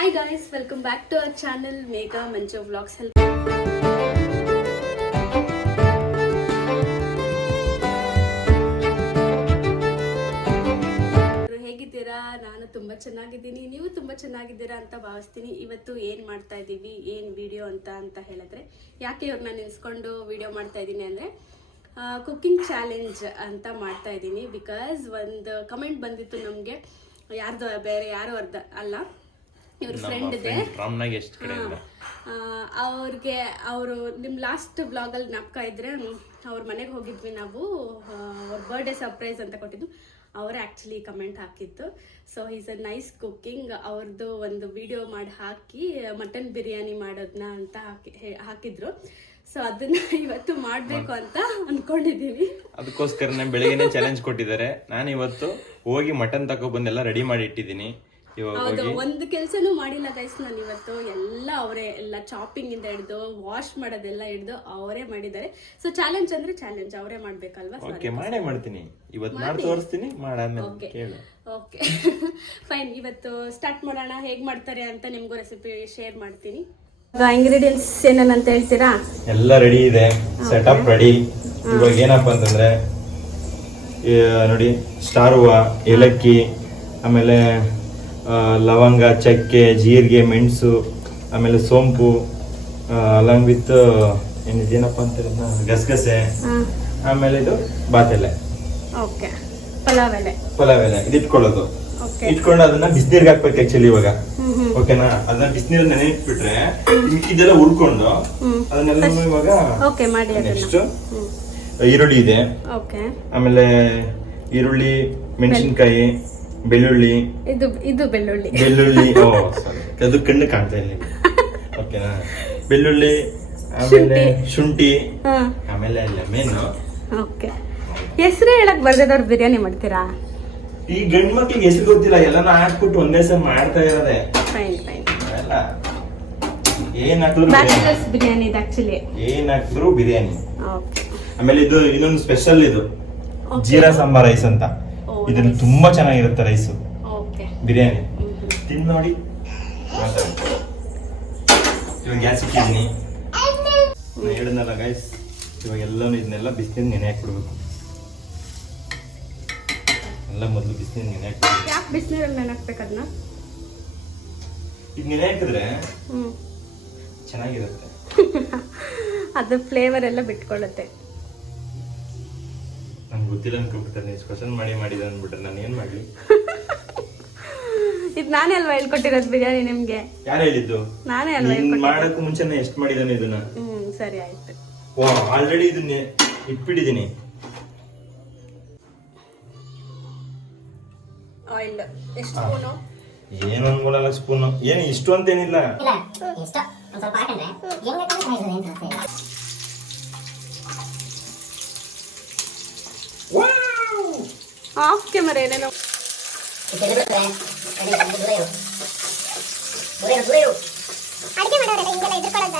Hi guys, welcome back to our channel Mega Manju Vlogs. ಹೇಗಿದ್ದೀರಾ? ನಾನು ತುಂಬಾ ಚೆನ್ನಾಗಿದ್ದೀನಿ, ನೀವು ತುಂಬಾ ಚೆನ್ನಾಗಿದ್ದೀರಾ ಅಂತ ಭಾವಿಸ್ತೀನಿ. ಇವತ್ತು ಏನ್ ಮಾಡ್ತಾ ಇದೀವಿ, ಏನ್ ವಿಡಿಯೋ ಅಂತ ಹೇಳಿದ್ರೆ, ಯಾಕೆ ಇವ್ರನ್ನ ನಿಲ್ಸ್ಕೊಂಡು ವಿಡಿಯೋ ಮಾಡ್ತಾ ಇದ್ದೀನಿ ಅಂದ್ರೆ ಕುಕಿಂಗ್ ಚಾಲೆಂಜ್ ಅಂತ ಮಾಡ್ತಾ ಇದ್ದೀನಿ. ಬಿಕಾಸ್ ಒಂದು ಕಮೆಂಟ್ ಬಂದಿತ್ತು ನಮಗೆ, ಯಾರ್ದು ಬೇರೆ ಯಾರು ಅಲ್ಲ, ಇವ್ರ ಫ್ರೆಂಡ್ ಇದೆ. ಅವ್ರಿಗೆ ಅವರು ನಿಮ್ಮ ಲಾಸ್ಟ್ ಬ್ಲಾಗಲ್ಲಿ ಜ್ಞಾಪಕ ಇದ್ರೆ ಅವ್ರ ಮನೆಗೆ ಹೋಗಿದ್ವಿ ನಾವು, ಅವ್ರ ಬರ್ಡೇ ಸರ್ಪ್ರೈಸ್ ಅಂತ ಕೊಟ್ಟಿದ್ದು. ಅವರೇ ಆ್ಯಕ್ಚುಲಿ ಕಮೆಂಟ್ ಹಾಕಿತ್ತು. So is a nice cooking. ಅವ್ರದ್ದು ಒಂದು ವಿಡಿಯೋ ಮಾಡಿ ಹಾಕಿ ಮಟನ್ ಬಿರಿಯಾನಿ ಮಾಡೋದನ್ನ ಅಂತ ಹಾಕಿದ್ರು. ಸೊ ಅದನ್ನ ಇವತ್ತು ಮಾಡಬೇಕು ಅಂತ ಅನ್ಕೊಂಡಿದ್ದೀನಿ. ಅದಕ್ಕೋಸ್ಕರನೇ ಬೆಳಗ್ಗೆನೆ ಚಾಲೆಂಜ್ ಕೊಟ್ಟಿದ್ದಾರೆ. ನಾನು ಇವತ್ತು ಹೋಗಿ ಮಟನ್ ತಗೊಬಂದೆಲ್ಲ ರೆಡಿ ಮಾಡಿ ಇಟ್ಟಿದ್ದೀನಿ. ಹೌದು, ಒಂದು ಕೆಲಸನೂ ಮಾಡಿಲ್ಲ ಗೈಸ್. ನಾನು ಇವತ್ತು ಎಲ್ಲ ಚಾಪಿಂಗ್ ಇಂದ ಹಿಡಿದು ವಾಶ್ ಮಾಡೋದೆಲ್ಲ ಹಿಡಿದು ಅವರೇ ಮಾಡಿದ್ದಾರೆ. ಸೊ ಚಾಲೆಂಜ್ ಅಂದ್ರೆ ಚಾಲೆಂಜ್ ಅವರೇ ಮಾಡ್ಬೇಕಲ್ವಾ? ಓಕೆ, ಮಾಡ್ತೀನಿ ಇವತ್ತು, ಮಾಡಿ ತೋರಿಸ್ತೀನಿ. Okay fine. ಇವತ್ತು ಸ್ಟಾರ್ಟ್ ಮಾಡೋಣ. ಹೇಗ್ ಮಾಡ್ತಾರೆ ಅಂತ ನಿಮ್ಗೂ ರೆಸಿಪಿ ಶೇರ್ ಮಾಡ್ತೀನಿ. ಇಂಗ್ರೀಡಿಯೆಂಟ್ಸ್ ಏನೇನಂತ ಹೇಳ್ತೀರಾ? ಎಲ್ಲ ರೆಡಿ ಇದೆ, ಸೆಟಪ್ ರೆಡಿ. ಇವಾಗ ಏನಪ್ಪಾ ಅಂತಂದ್ರೆ ನೋಡಿ, ಸ್ಟಾರ್ ಹೂವ, ಏಲಕ್ಕಿ, ಆಮೇಲೆ ಲವಂಗ, ಚಕ್ಕೆ, ಜೀರಿಗೆ, ಮೆಣಸು, ಆಮೇಲೆ ಸೋಂಪು, ಅಲಾಂಗ್ ವಿತ್ ಏನಪ್ಪ ಅಂತ ಗಸಗಸೆ, ಆಮೇಲೆ ಇದು ಬಾತೆಲೆ, ಪಲಾವ್ ಎಲೆ ಇದು ಇಟ್ಕೊಳ್ಳೋದು. ಇಟ್ಕೊಂಡು ಅದನ್ನ ಬಿಸಿನೀರ್ಗೆ ಹಾಕ್ಬೇಕು ಆಕ್ಚುಲಿ ಇವಾಗ. ಓಕೆನಾ? ಅದನ್ನ ಬಿಸಿನೀರ್ ನೆನೆ ಇಟ್ಬಿಟ್ರೆ ಇದೆಲ್ಲ ಉಳ್ಕೊಂಡು ಅದನ್ನೆಲ್ಲ ಇವಾಗ ನೆಕ್ಸ್ಟ್ ಈರುಳ್ಳಿ ಇದೆ, ಆಮೇಲೆ ಈರುಳ್ಳಿ, ಮೆಣಸಿನ್ಕಾಯಿ, ಬೆಳ್ಳುಳ್ಳಿ, ಇದು ಬೆಳ್ಳುಳ್ಳಿ ಅದು ಕಣ್ಣು ಕಾಣ್ತಾ ಇಲ್ಲ. ಓಕೆನಾ? ಬೆಳ್ಳುಳ್ಳಿ, ಆಮೇಲೆ ಶುಂಠಿ, ಆಮೇಲೆ ಲೆಮನ್. ಹೆಸರು ಹೇಳಕ್ ಬರ್ದವ್ರು ಬಿರಿಯಾನಿ ಮಾಡ್ತೀರಾ? ಈ ಗಂಡ್ ಮಕ್ಳಿಗೆ ಹೆಸರು ಗೊತ್ತಿಲ್ಲ, ಎಲ್ಲಾನು ಹಾಕ್ಬಿಟ್ಟು ಒಂದೇ ಸಲ ಮಾಡ್ತಾ ಇರೋದೆ. ಏನ್ ಹಾಕಿದ್ರು ಬಿರಿಯಾನಿ ಏನ್ ಹಾಕಿದ್ರು ಬಿರಿಯಾನಿ. ಆಮೇಲೆ ಇದು ಇನ್ನೊಂದು ಸ್ಪೆಷಲ್, ಇದು ಜೀರಾ ಸಾಂಬಾರ್ ರೈಸ್ ಅಂತ. ಇದ್ರಲ್ಲಿ ತುಂಬಾ ಚೆನ್ನಾಗಿರುತ್ತೆ ರೈಸು, ಬಿರಿಯಾನಿ. ತಿಂದು ನೋಡಿ. ಇವಾಗ ಗ್ಯಾಸ್ ಇಟ್ಟಿದ್ದೀನಿ, ಹೇಳಿದ್ನಲ್ಲ ಗೈಸ್. ಇವಾಗ ಇದನ್ನೆಲ್ಲ ಬಿಸಿನೀರು ನೆನೆ ಹಾಕ್ಬಿಡ್ಬೇಕು. ಎಲ್ಲ ಮೊದಲು ಬಿಸಿನೀರು ನೆನೆ ಹಾಕ್ಬಿಡ್ಬೇಕು. ಯಾಕೆ ಬಿಸಿನೀರಲ್ಲಿ ನೆನೆ ಹಾಕ್ಬೇಕು ಅದನ್ನ? ಈಗ ನೆನೆ ಹಾಕಿದ್ರೆ ಚೆನ್ನಾಗಿರುತ್ತೆ. ಅದು ಫ್ಲೇವರ್ ಎಲ್ಲ ಬಿಟ್ಕೊಳ್ಳುತ್ತೆ. ನಂಗೆ ಗೊತ್ತಿಲ್ಲ ಅನ್ಕೊಬಿಡ್ತಾರೆ, ಕ್ವಶನ್ ಮಾಡಿದ ಅಂದ್ಬಿಟ್ರೆ ನಾನು ಏನ್ ಮಾಡ್ಲಿ? ಇದು ನಾನೇ ಅಲ್ವಾ ಹೇಳ್ಕೊಟ್ಟಿರೋದು ಬಿರಿಯಾನಿ ನಿಮ್ಗೆ? ಯಾರು ಹೇಳಿದ್ದು? ನಾನೇ ಅಲ್ವಾ ಮಾಡಕ್ಕೂ ಮುಂಚೆನೆ ಎಷ್ಟು ಮಾಡಿದಾನೆ ಇದನ್ನ? ಸರಿ ಆಯ್ತು. ಆಲ್ರೆಡಿ ಇದನ್ನ ಇಟ್ಬಿಟ್ಟಿದೀನಿ. ಆಯಿಲ್ ಎಷ್ಟು ಸ್ಪೂನು? ಏನು 3-4 ಸ್ಪೂನ್. ಏನು ಇಷ್ಟು ಅಂತೇನಿಲ್ಲ. ಆಫ್ ಕ್ಯಾಮರಾ ಏನೇನೋ ಅಡಿಗೆ ಮಾಡೋರೆಲ್ಲ ಹಿಂಗೆಲ್ಲ ಎದುರ್ಕೊಳ್ಳೋದು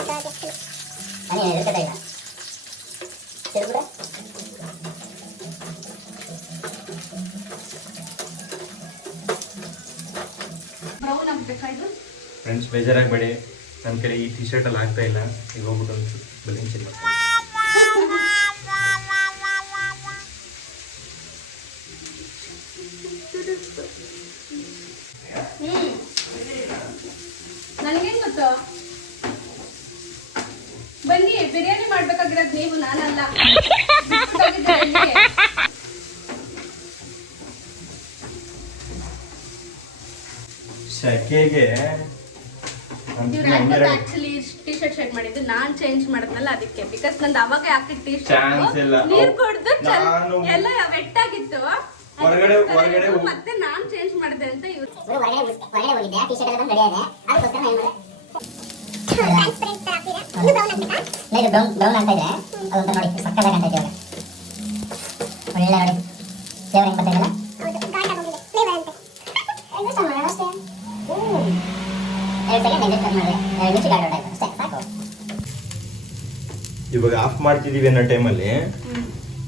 ಬ್ರೌನ್ ಆಗ್ಬೇಕಾಯ್ತು. ಫ್ರೆಂಡ್ಸ್, ಬೇಜಾರಾಗಬೇಡಿ, ನನ್ನ ಕಡೆ ಈ ಟಿ ಶರ್ಟ್ ಅಲ್ಲಿ ಆಗ್ತಾ ಇಲ್ಲ. ಈಗ ಹೋಗ್ಬಿಟ್ಟು ಒಂದು ಬಲೂನ್ ಚಿಲ್ಲ. ನನಗೇನ್ ಗೊತ್ತು? ಬನ್ನಿ, ಬಿರಿಯಾನಿ ಮಾಡ್ಬೇಕಾಗಿರೋದು ನೀವು, ನಾನಲ್ಲ. ಶಕೆಗೆ ಆಕ್ಚುಲಿ ಟಿ ಶರ್ಟ್ ಶೇಡ್ ಮಾಡಿದ್ದು ನಾನ್ ಚೇಂಜ್ ಮಾಡಿದ್ನಲ್ಲ, ಅದಕ್ಕೆ. ಬಿಕಾಸ್ ನಂದು ಅವಾಗ ಹಾಕಿದ ಟಿ ಶರ್ಟ್ ನೀರ್ ಕೊಡ್ದು ಎಲ್ಲ ವೆಟ್ ಆಗಿತ್ತು, ಮತ್ತೆ ನಾನ್ ಚೇಂಜ್ ಮಾಡಿದೆ ಅಂತ ಇವ್ರು. ಇವಾಗ ಆಫ್ ಮಾಡ್ತಿದೀವಿ ಅನ್ನೋ ಟೈಮಲ್ಲಿ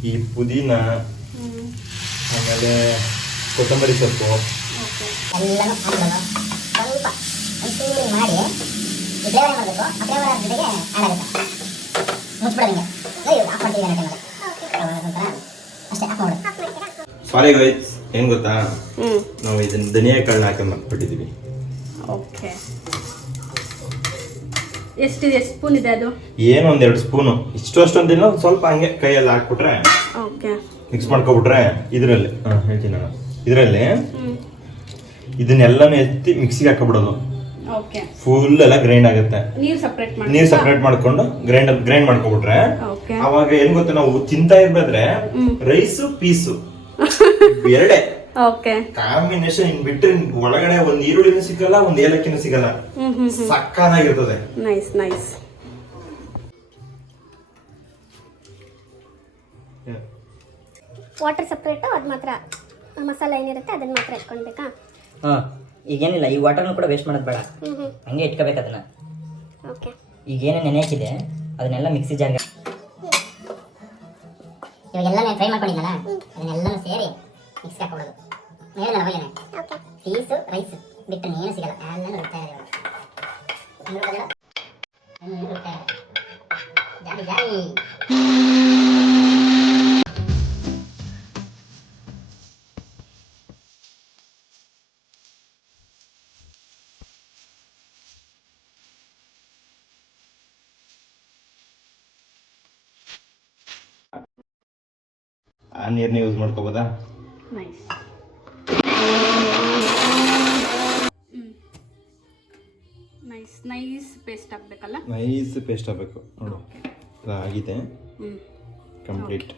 ಈ ಪುದೀನ, ಆಮೇಲೆ ಕೊತ್ತಂಬರಿ ಸೊಪ್ಪು, ಎಲ್ಲನೂ ಹಾಕೋಣ. ಸ್ವಲ್ಪ ಫ್ಲೇವರ್ ಮಾಡಬೇಕು. ಆ ಫ್ಲೇವರ್ ಜೊತೆಗೆ ಆ್ಯಡ್ ಆಗುತ್ತೆ. ಮುಚ್ಚಿಬಿಡೋದು ಹಿಂಗೆ ಆಫ್ ಮಾಡ್ತೀವಿ ಟೈಮಲ್ಲಿ ಅಷ್ಟೇ ಆಫ್ ಮಾಡೋದು. ಸಾರಿ ಗೈಸ್, ಏನ್ ಗೊತ್ತಾ, ನಾವು ಇದನ್ನ ಧನಿಯಾ ಕಾಳನ್ನ ಹಾಕಿ ಮಾಡ್ಬಿಟ್ಟಿದೀವಿ. ಓಕೆ, ಎಷ್ಟು ಸ್ಪೂನ್ ಇದೆ ಅದು? ಏನು 1-2 ಸ್ಪೂನು, ಇಷ್ಟು ಅಷ್ಟೊಂದಿಲ್ಲ, ಸ್ವಲ್ಪ ಹಂಗೆ ಕೈಯಲ್ಲಿ ಹಾಕ್ಬಿಟ್ರೆ ಓಕೆ, ಮಿಕ್ಸ್ ಮಾಡ್ಕೊಬಿಟ್ರೆ ಇದರಲ್ಲಿ ಹೇಳ್ತೀನಿ ನಾನು, ಇದರಲ್ಲಿ ಇದನ್ನೆಲ್ಲನೂ ಎತ್ತಿ ಮಿಕ್ಸಿಗೆ ಹಾಕೊಬಿಡೋದು. ಓಕೆ, ಫುಲ್ ಎಲ್ಲ ಗ್ರೈಂಡ್ ಆಗುತ್ತೆ. ನೀರ್ ಸಪ್ರೇಟ್ ಮಾಡ್ಕೊಂಡು ಗ್ರೈಂಡ್ ಮಾಡ್ಕೊಬಿಟ್ರೆ ಅವಾಗ ಏನ್ ಗೊತ್ತಾ, ನಾವು ತಿಂತಾ ಇರ್ಬೇಕಾದ್ರೆ ರೈಸು ಪೀಸು ಎರಡೇ ಓಕೆ ಕಾಂಬಿನೇಷನ್ ಹಿಂಗ್ ಬಿಟ್ರೆ ಒಳಗಡೆ ಒಂದ್ ಈರುಳ್ಳಿನೂ ಸಿಗಲ್ಲ, ಒಂದ್ ಏಲಕ್ಕಿನೂ ಸಿಗಲ್ಲ. ಸಕ್ಕತ್ತಾಗಿರ್ತದೆ. Nice nice. ವಾಟರ್ ಸಪ್ರೇಟು, ಅದು ಮಾತ್ರ ಮಸಾಲೆ ಏನಿರುತ್ತೆ ಅದನ್ನ ಮಾತ್ರ ಇಟ್ಕೊಳ್ಬೇಕಾ? ಹಾಂ, ಈಗೇನಿಲ್ಲ, ಈ ವಾಟರ್ನು ಕೂಡ ವೇಸ್ಟ್ ಮಾಡೋದು ಬೇಡ, ಹಂಗೆ ಇಟ್ಕೋಬೇಕು ಅದನ್ನ. ಓಕೆ, ಈಗ ಏನೇನು ನೆನೆ ಹಾಕಿದೆ ಅದನ್ನೆಲ್ಲ ಮಿಕ್ಸಿ ಜಾರ್ಗೆ ಇವಾಗೆಲ್ಲ ಫ್ರೈ ಮಾಡ್ಕೊಂಡಿದ್ದಲ್ಲ ಅದನ್ನೆಲ್ಲನೂ ಸೇರಿ ಮಿಕ್ಸ್ ಹಾಕೊಳ್ಳೋದು. ಮೇಲೆ ಅವಾಗೇನೆ ಪೀಸು ರೈಸ್ ಬಿಟ್ಟು ಏನು ಸಿಗಲ್ಲ, ಎಲ್ಲನೂ ರುಬ್ತಾ ಇದೆ ಜಾರಿ ಜಾರಿ. ಆ ನೀರ್ನ ಯೂಸ್ ಮಾಡ್ಕೋಬೋದಾ? ನೈಸ್. ನೈಸ್ ನೈಸ್ ಪೇಸ್ಟ್ ಹಾಕ್ಬೇಕಲ್ಲ? ನೈಸ್ ಪೇಸ್ಟ್ ಆಗಬೇಕು ನೋಡು. ಆಗಿದೆ ಕಂಪ್ಲೀಟ್.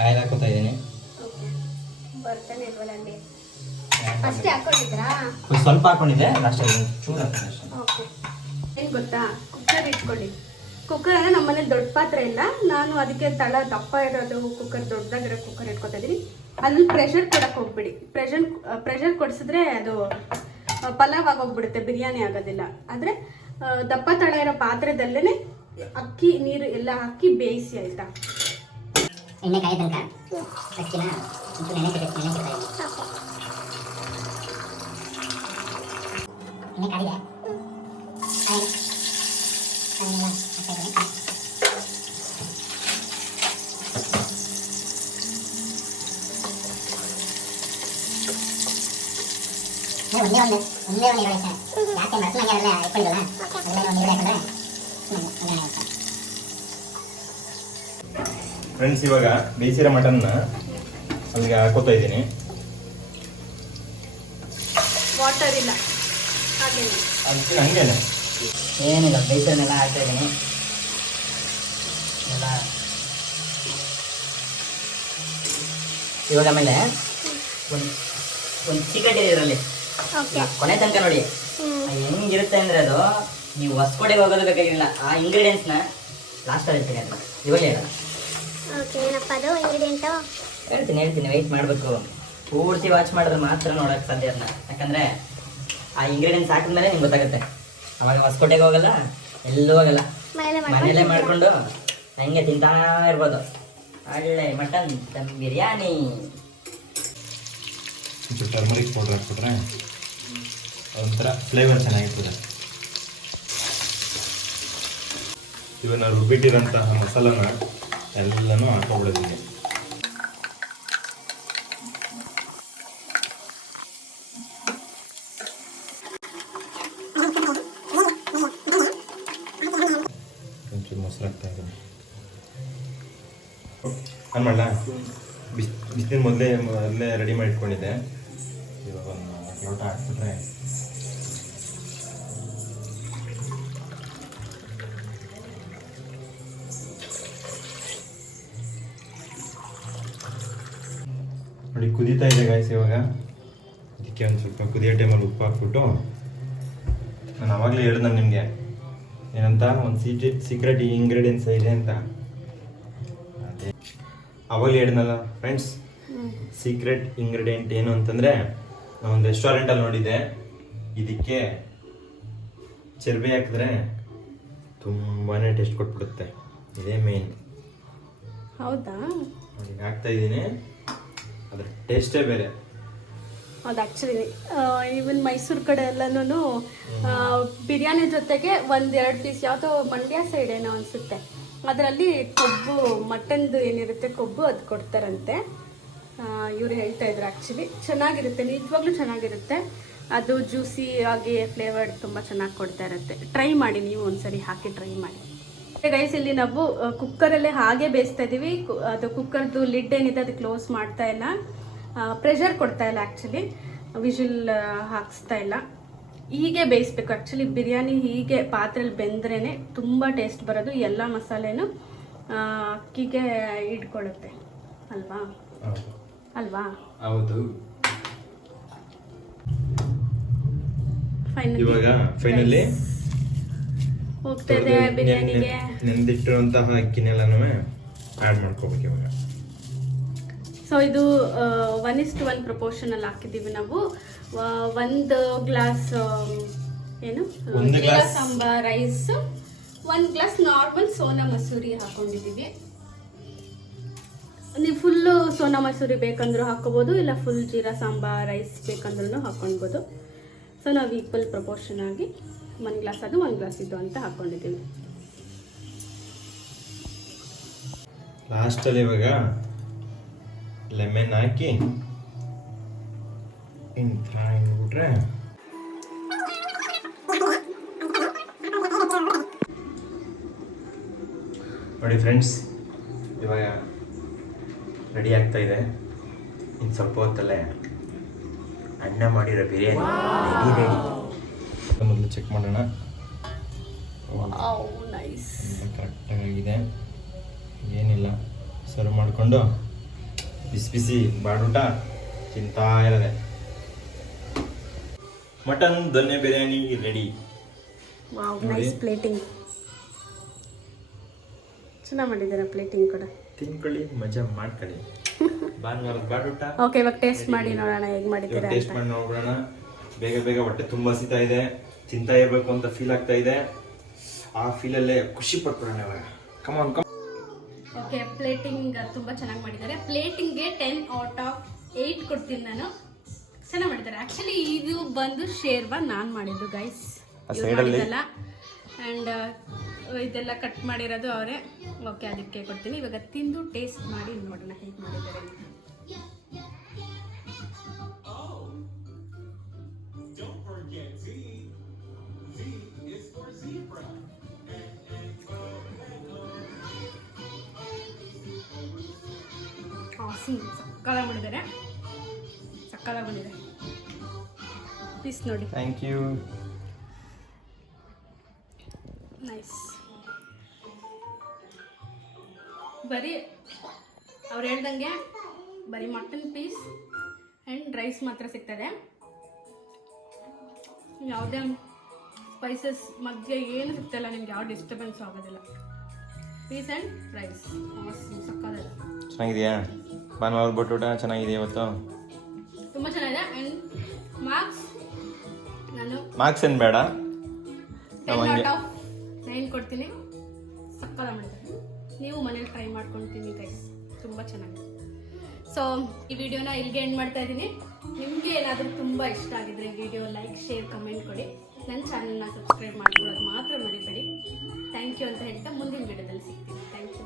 ಆಯಿಲ್ ಹಾಕೋತಾ ಇದ್ದೀನಿ. ಬರ್ತಾನೆ ಇಲ್ವಲ್ಲ ಅಲ್ಲಿ ಅಷ್ಟೇ ಹಾಕೊಂಡಿದ್ರಾ? ಸ್ವಲ್ಪ ಹಾಕೊಂಡಿದ್ದೆ, ಲಾಸ್ಟ್ ಚೂರು ಹಾಕ್ತೀನಿ ಅಷ್ಟೇ. ಓಕೆ, ಏನ್ ಗೊತ್ತಾ, ಕುಕ್ಕರ್ ಇಟ್ಕೊಳ್ಳಿ. ಕುಕ್ಕರ್ ಅಂದ್ರೆ ನಮ್ಮ ಮನೇಲಿ ದೊಡ್ಡ ಪಾತ್ರೆ ಇಲ್ಲ, ನಾನು ಅದಕ್ಕೆ ತಳ ದಪ್ಪ ಇರೋದು ಕುಕ್ಕರ್, ದೊಡ್ಡದಾಗಿರೋ ಕುಕ್ಕರ್ ಇಟ್ಕೊತಾ ಇದೀನಿ. ಅದ್ರಲ್ಲಿ ಪ್ರೆಷರ್ ಕೊಡಕ್ ಹೋಗ್ಬಿಡಿ. ಪ್ರೆಷರ್ ಕೊಡಿಸಿದ್ರೆ ಅದು ಪಲಾವ್ ಆಗೋಗ್ಬಿಡುತ್ತೆ, ಬಿರಿಯಾನಿ ಆಗೋದಿಲ್ಲ. ಆದ್ರೆ ದಪ್ಪ ತಳ ಇರೋ ಪಾತ್ರೆದಲ್ಲೇ ಅಕ್ಕಿ ನೀರು ಎಲ್ಲ ಹಾಕಿ ಬೇಯಿಸಿ, ಆಯ್ತಾ? ಎಣ್ಣೆ ಕಾಯಿ ತನಕ ಅಕ್ಕಿನ ಒಂಚೂರು ಎಣ್ಣೆ ಕಾದಿದೆ. ಎಣ್ಣೆ ಕಾದಿದೆ. ಒಂದೇ ಒಂದು ಈರುಳ್ಳಿ ಅಷ್ಟೇ, ಜಾಸ್ತಿ ಮಸಾಲೆ ಎಲ್ಲ ಇಟ್ಕೊಂಡಿಲ್ಲ. ಅದೆಲ್ಲ ಒಂದು ಈರುಳ್ಳಿ ಹಾಕಿದ್ರೆ ಫ್ರೆಂಡ್ಸ್, ಇವಾಗ ಬೇಯಿಸಿರೋ ಮಟನ್ನ ಅಲ್ಲಿಗೆ ಹಾಕೋತಾ ಇದ್ದೀನಿ. ವಾಟರ್ ಇಲ್ಲ, ಹಾಗೇನೆ ಅದಕ್ಕೆ ಹಂಗೇನೆ ಏನಿಲ್ಲ, ಬೇಯಿಸೋನೆಲ್ಲ ಹಾಕ್ತಾ ಇದ್ದೀನಿ ಎಲ್ಲ. ಇವಾಗ ಆಮೇಲೆ ಒಂದು ಸೀಕ್ರೆಟ್ ಇದೆ ಇದರಲ್ಲಿ, ಕೊನೆ ತನಕ ನೋಡಿ. ಹೆಂಗಿರುತ್ತೆ ಅಂದರೆ ಅದು ನೀವು ಹೊಸ್ಕೋಟೆಗೆ ಹೋಗೋದು ಬೇಕಾಗಿಲ್ಲ, ಆ ಇಂಗ್ರೀಡಿಯೆಂಟ್ಸ್ನ ಲಾಸ್ಟಲ್ಲಿ ಇರ್ತೀನಿ. ಅದು ಇವಾಗ ಹೇಳೋಣ. ಓಕೆ, ಏನಪ್ಪ ಅದು ಇಂಗ್ರೀಡಿಯೆಂಟು? ಹೇಳ್ತೀನಿ, ವೆಯ್ಟ್ ಮಾಡಬೇಕು. ಪೂರ್ತಿ ವಾಚ್ ಮಾಡಿದ್ರೆ ಮಾತ್ರ ನೋಡೋಕ್ಕೆ ಸಾಧ್ಯ ಅದನ್ನ, ಯಾಕಂದರೆ ಆ ಇಂಗ್ರೀಡಿಯೆಂಟ್ಸ್ ಹಾಕಿದ್ಮೇಲೆ ನಿಮ್ಗೆ ಗೊತ್ತಾಗುತ್ತೆ. ಅವಾಗ ಹೊಸ್ಕೋಟೆಗೆ ಹೋಗಲ್ಲ, ಎಲ್ಲೂ ಹೋಗಲ್ಲ, ಮನೇಲೇ ಮಾಡಿಕೊಂಡು ಹಂಗೆ ತಿಂತಾ ಇರ್ಬೋದು. ಒಳ್ಳೆ mutton dum biryani. Turmeric powder ಹಾಕ್ಬಿಟ್ರೆ ಒಂಥರ ಫ್ಲೇವರ್ ಚೆನ್ನಾಗಿರ್ತದೆ. ಇವಾಗ ನಾವು ರುಬ್ಬಿಟ್ಟಿರೋಂತಹ ಮಸಾಲನ ಎಲ್ಲನೂ ಹಾಕೊಬಿಡೋದಿದೆ. ಒಂಚೂರು ಮೊಸರು ಹಾಕ್ತಾ ಇದ್ದೀನಿ. ನಾನು ಮಾಡಲ, ಬಿಸಿನೀರು ಮೊದಲೇ ರೆಡಿ ಮಾಡಿ ಇಟ್ಕೊಂಡಿದ್ದೆ. ಇವಾಗ ಒಂದು ಲೋಟ ಹಾಕ್ಬಿಟ್ರೆ ನೋಡಿ ಕುದೀತಾ ಇದೆ ಗಾಯ್ಸ್. ಇವಾಗ ಅದಕ್ಕೆ ಒಂದು ಸ್ವಲ್ಪ ಕುದಿಯೋ ಟೈಮಲ್ಲಿ ಉಪ್ಪು ಹಾಕ್ಬಿಟ್ಟು, ನಾನು ಆವಾಗಲೇ ಹೇಳಿದೆ ನಾನು ನಿಮಗೆ ಏನಂತ, ಒಂದು ಸೀಕ್ರೆಟ್ ಇಂಗ್ರೀಡಿಯೆಂಟ್ಸ್ ಇದೆ ಅಂತ. ಅದೇ ಆವಾಗಲೇ ಹೇಳಿದ್ನಲ್ಲ ಫ್ರೆಂಡ್ಸ್, ಸೀಕ್ರೆಟ್ ಇಂಗ್ರೀಡಿಯೆಂಟ್ ಏನು ಅಂತಂದರೆ, ನಾನು ಒಂದು ರೆಸ್ಟೋರೆಂಟಲ್ಲಿ ನೋಡಿದ್ದೆ, ಇದಕ್ಕೆ ಚರ್ಬಿ ಹಾಕಿದ್ರೆ ತುಂಬಾ ಟೇಸ್ಟ್ ಕೊಟ್ಬಿಡುತ್ತೆ. ಇದೇ ಮೇನ್. ಹೌದಾ? ನೋಡಿ ಹಾಕ್ತಾ ಇದ್ದೀನಿ, ಅದ್ರ ಟೇಸ್ಟೇ ಬೇರೆ. ಅದು ಆ್ಯಕ್ಚುಲಿ ಈವನ್ ಮೈಸೂರು ಕಡೆ ಎಲ್ಲನೂ ಬಿರಿಯಾನಿ ಜೊತೆಗೆ 1-2 ಪೀಸ್ ಯಾವುದೋ ಮಂಡ್ಯ ಸೈಡ್ ಏನೋ ಅನಿಸುತ್ತೆ, ಅದರಲ್ಲಿ ಕೊಬ್ಬು ಮಟನ್ದು ಏನಿರುತ್ತೆ ಕೊಬ್ಬು ಅದು ಕೊಡ್ತಾರಂತೆ. ಇವ್ರು ಹೇಳ್ತಾ ಇದ್ರು. ಆ್ಯಕ್ಚುಲಿ ಚೆನ್ನಾಗಿರುತ್ತೆ, ನಿಜವಾಗ್ಲೂ ಚೆನ್ನಾಗಿರುತ್ತೆ. ಅದು ಜ್ಯೂಸಿ ಆಗಿ ಫ್ಲೇವರ್ಡ್ ತುಂಬ ಚೆನ್ನಾಗಿ ಕೊಡ್ತಾ ಇರುತ್ತೆ. ಟ್ರೈ ಮಾಡಿ, ನೀವು ಒಂದ್ಸರಿ ಹಾಕಿ ಟ್ರೈ ಮಾಡಿ. ಗೈಸ್, ಇಲ್ಲಿ ನಾವು ಕುಕ್ಕರಲ್ಲೇ ಹಾಗೆ ಬೇಯಿಸ್ತಾ ಇದ್ದೀವಿ. ಅದು ಕುಕ್ಕರ್ದು ಲಿಡ್ ಏನಿದೆ ಅದು ಕ್ಲೋಸ್ ಮಾಡ್ತಾ ಇಲ್ಲ, ಪ್ರೆಷರ್ ಕೊಡ್ತಾ ಇಲ್ಲ, ಆ್ಯಕ್ಚುಲಿ ವಿಜಿಲ್ ಹಾಕಿಸ್ತಾ ಇಲ್ಲ. ಹೀಗೆ ಬೇಯಿಸ್ಬೇಕು. ಆ್ಯಕ್ಚುಲಿ ಬಿರಿಯಾನಿ ಹೀಗೆ ಪಾತ್ರೆಯಲ್ಲಿ ಬೆಂದ್ರೇ ತುಂಬ ಟೇಸ್ಟ್ ಬರೋದು. ಎಲ್ಲ ಮಸಾಲೆನೂ ಅಕ್ಕಿಗೆ ಇಟ್ಕೊಳ್ಳುತ್ತೆ ಅಲ್ವಾ? ಅಲ್ವಾ? ಹೌದು. ಫೈನಲಿ ಹೋಗ್ತಾ ಇದೆ ಬಿರಿಯಾನಿಗೆ. ನೆಂದಿಟ್ಟಿರುವಂತಹ ಅಕ್ಕಿನೆಲ್ಲನೂ ಆ್ಯಡ್ ಮಾಡ್ಕೋಬೇಕು ಇವಾಗ. ಸೊ ಇದು 1:1 ಪ್ರಪೋರ್ಷನಲ್ಲಿ ಹಾಕಿದ್ದೀವಿ ನಾವು. 1 ಗ್ಲಾಸ್ ಏನು jeera sambar rice, 1 glass normal Sona Masoori ಹಾಕೊಂಡಿದ್ದೀವಿ. ನೀವು ಫುಲ್ಲು ಸೋನಾ ಮಸೂರಿ ಬೇಕಂದ್ರೂ ಹಾಕೋಬೋದು, ಇಲ್ಲ ಫುಲ್ ಜೀರಾ ಸಾಂಬಾರ್ ರೈಸ್ ಬೇಕಂದ್ರೂ ಹಾಕೊಳ್ಬೋದು. ಸೊ ನಾವು ಈಕ್ವಲ್ ಪ್ರಪೋರ್ಷನ್ ಆಗಿ 1 ಗ್ಲಾಸ್ ಅದು 1 ಗ್ಲಾಸ್ ಇದು ಅಂತ ಹಾಕೊಂಡಿದ್ದೀವಿ. ಲಾಸ್ಟಲ್ಲಿ ಇವಾಗ ಲೆಮನ್ ಹಾಕಿ ಹಿಂಡ್ಬಿಟ್ರೆ ನೋಡಿ ಫ್ರೆಂಡ್ಸ್, ಇವಾಗ ರೆಡಿ ಆಗ್ತಾ ಇದೆ. ಇನ್ನು ಸ್ವಲ್ಪ ಹೊತ್ತಲ್ಲೇ ಅಣ್ಣ ಮಾಡಿರೋ ಬಿರಿಯಾನಿ ರೆಡಿ. ಮೊದಲು ಚೆಕ್ ಮಾಡೋಣ. ಕರೆಕ್ಟಾಗಿದೆ, ಏನಿಲ್ಲ. ಸರ್ವ್ ಮಾಡಿಕೊಂಡು ಬಿಸಿ ಬಿಸಿ ಬಾಡೂಟ ತಿಂತಾ ಇರೋದೆ. ಮಟನ್ ದೊನ್ನೆ ಬಿರಿಯಾನಿ ರೆಡಿ. ನೈಸ್ ಪ್ಲೇಟಿಂಗ್, ಚೆನ್ನಾಗಿ ಮಾಡಿದ್ದಾರೆ ಪ್ಲೇಟಿಂಗ್ ಕೂಡ. ತಿನ್ಕೊಳ್ಳಿ, ಮಜಾ ಮಾಡ್ಕೊಳ್ಳಿ. ಭಾನುವಾರದ ಬಾಡೂಟ. ಓಕೆ, ಇವಾಗ ಟೇಸ್ಟ್ ಮಾಡಿ ನೋಡೋಣ ಹೇಗೆ ಮಾಡಿದ್ದೀರಾ. ಟೇಸ್ಟ್ ಮಾಡಿ ನೋಡೋಣ. ಬೇಗ ಬೇಗ ಹೊಟ್ಟೆ ತುಂಬ ಹಸಿತಾ ಇದೆ, ತಿಂತಾ ಇರಬೇಕು ಅಂತ ಫೀಲ್ ಆಗ್ತಾ ಇದೆ. ಆ ಫೀಲಲ್ಲೇ ಖುಷಿ ಪಟ್ಬಿಡೋಣ ಇವಾಗ. ಕಮಾನ್ ಕಮ್. ಓಕೆ, ಪ್ಲೇಟಿಂಗ್ ತುಂಬ ಚೆನ್ನಾಗಿ ಮಾಡಿದ್ದಾರೆ. ಪ್ಲೇಟಿಂಗ್ಗೆ 10/8 ಕೊಡ್ತೀನಿ ನಾನು. ಚೆನ್ನಾಗಿ ಮಾಡಿದ್ದಾರೆ. ಆ್ಯಕ್ಚುಲಿ ಇದು ಬಂದು ಶೇರ್ವಾ ನಾನು ಮಾಡಿದ್ದು ಗೈಸ್, ಮಾಡಿದ್ದಲ್ಲ. ಆ್ಯಂಡ್ ಇದೆಲ್ಲ ಕಟ್ ಮಾಡಿರೋದು ಅವರೇ. ಓಕೆ, ಅದಕ್ಕೆ ಕೊಡ್ತೀನಿ. ಇವಾಗ ತಿಂದು ಟೇಸ್ಟ್ ಮಾಡಿ ನೋಡೋಣ ಹೇಗೆ ಮಾಡಿದ್ದಾರೆ ಅಂತ. ಸಕ್ಕತ್ತಾಗಿ ಮಾಡಿದ್ದಾರೆ, ಸಕ್ಕತ್ತಾಗಿ ಬಂದಿದೆ. ಪೀಸ್ ನೋಡಿ. Thank you. ನೈಸ್. ಬರೀ ಅವ್ರು ಹೇಳ್ದಂಗೆ ಬರೀ ಮಟನ್ ಪೀಸ್ ಆ್ಯಂಡ್ ರೈಸ್ ಮಾತ್ರ ಸಿಗ್ತದೆ. ಯಾವುದೇ ಸ್ಪೈಸಸ್ ಮಧ್ಯೆ ಏನು ಸಿಗ್ತಾಯಿಲ್ಲ ನಿಮ್ಗೆ, ಯಾವ ಡಿಸ್ಟರ್ಬೆನ್ಸ್ ಆಗೋದಿಲ್ಲ. ಪೀಸ್ ಆ್ಯಂಡ್ ರೈಸ್ ಸಕ್ಕತ್ತಾಗಿದೆ. ಚೆನ್ನಾಗಿದೆಯಾ? ಭಾನುವಾರ ಬಟೂಟ ಚೆನ್ನಾಗಿದೆ ಇವತ್ತು, ತುಂಬ ಚೆನ್ನಾಗಿದೆ. ಆ್ಯಂಡ್ ಮಾರ್ಕ್ಸ್ ಏನು ಬೇಡ, 10/9 ಕೊಡ್ತೀನಿ. ಸಕ್ಕತ್ತಾಗಿ ಮಾಡಿದ್ದಾರೆ. ನೀವು ಮನೇಲಿ ಟ್ರೈ ಮಾಡ್ಕೊಳ್ತೀನಿ ಗೈಸ್, ತುಂಬ ಚೆನ್ನಾಗಿದೆ. ಸೊ ಈ ವಿಡಿಯೋನ ಇಲ್ಲಿಗೆ ಎಂಡ್ ಮಾಡ್ತಾ ಇದ್ದೀನಿ. ನಿಮಗೆ ಏನಾದರೂ ತುಂಬ ಇಷ್ಟ ಆಗಿದ್ರೆ ವಿಡಿಯೋ ಲೈಕ್, ಶೇರ್, ಕಮೆಂಟ್ ಕೊಡಿ. ನನ್ನ ಚಾನಲ್ನ ಸಬ್ಸ್ಕ್ರೈಬ್ ಮಾಡ್ಕೊಳ್ಳೋದು ಮಾತ್ರ ಮರಿಬೇಡಿ. ಥ್ಯಾಂಕ್ ಯು ಅಂತ ಹೇಳ್ತಾ ಮುಂದಿನ ವಿಡಿಯೋದಲ್ಲಿ ಸಿಗ್ತೀನಿ. Thank you.